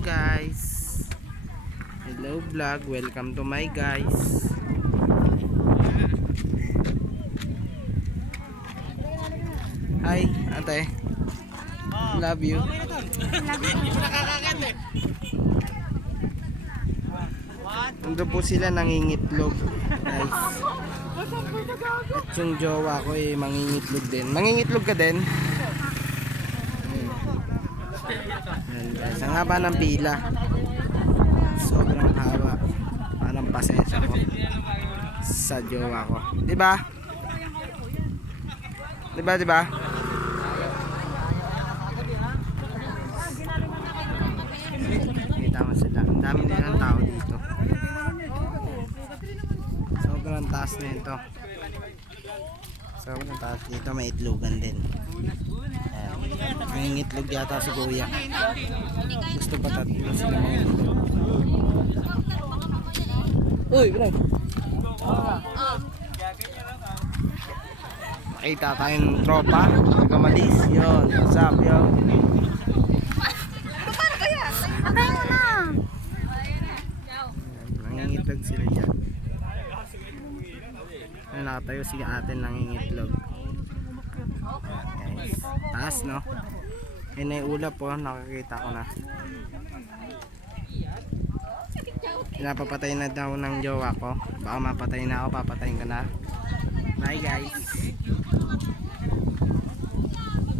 guys. Hello vlog. Welcome to my guys. Hi ate. Love you. Nandun po sila nangingitlog guys. At yung jowa ko mangingitlog din. Mangingitlog ka din? Yan guys, ang haba ng pila. Sobrang haba. Parang pasensya ko sa jowa ko. Diba? Diba? Kita mo sila. Ang dami nilang tao dito. Sobrang taas na ito. Sobrang taas dito. May itlogan din. May itlog yata si kuya. Gusto pa tatlo sila mga itlog. Uy, bro. Makita tayong tropa. Nagkamalis. Yun. What's up, yun? Antay mo na. Nangingitlog sila dyan. Nakatayo si ate nangingitlog. Guys, taas no? Ayun na yung ulap po, nakakita ko na. Pinapapatay na daw ng jowa ko. Baka mapatay na ako, papatayin ko na. Bye guys.